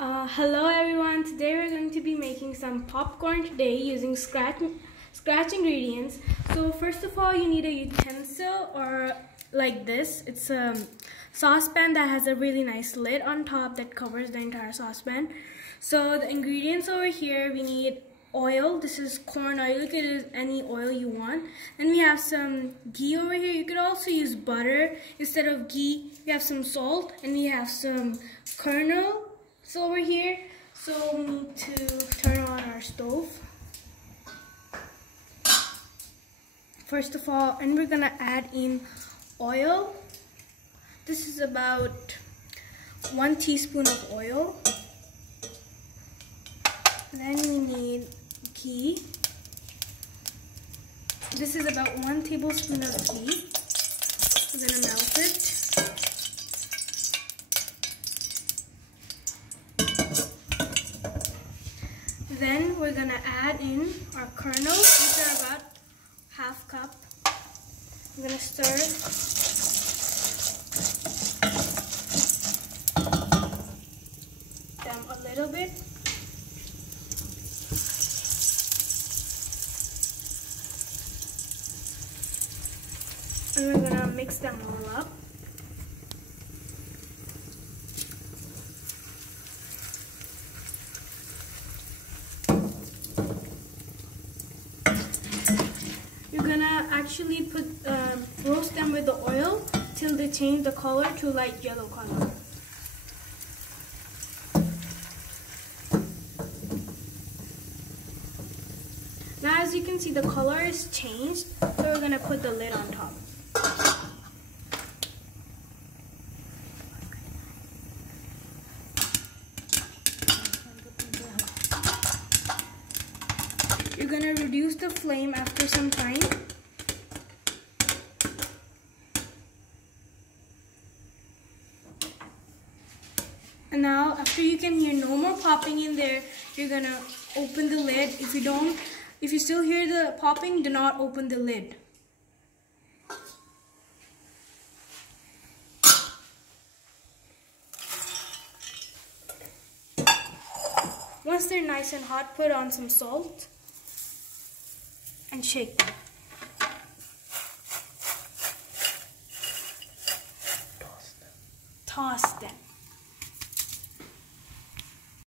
Hello everyone, today we're going to be making some popcorn today using scratch ingredients. So first of all, you need a utensil or like this. It's a saucepan that has a really nice lid on top that covers the entire saucepan. So the ingredients over here, we need oil. This is corn oil. You could use any oil you want. Then we have some ghee over here. You could also use butter instead of ghee. We have some salt and we have some kernels over here. So we need to turn on our stove. First of all, and we're gonna add in oil. This is about 1 teaspoon of oil. Then we need ghee. This is about 1 tablespoon of ghee. We're gonna melt it. Then we're gonna add in our kernels, which are about ½ cup. I'm gonna stir them a little bit. And we're gonna mix them all up. You're gonna actually roast them with the oil till they change the color to light yellow color. Now as you can see, the color is changed, so we're gonna put the lid on top. You're gonna reduce the flame after some time. And now, after you can hear no more popping in there, you're gonna open the lid. If you still hear the popping, do not open the lid. Once they're nice and hot, put on some salt and shake them. Toss them.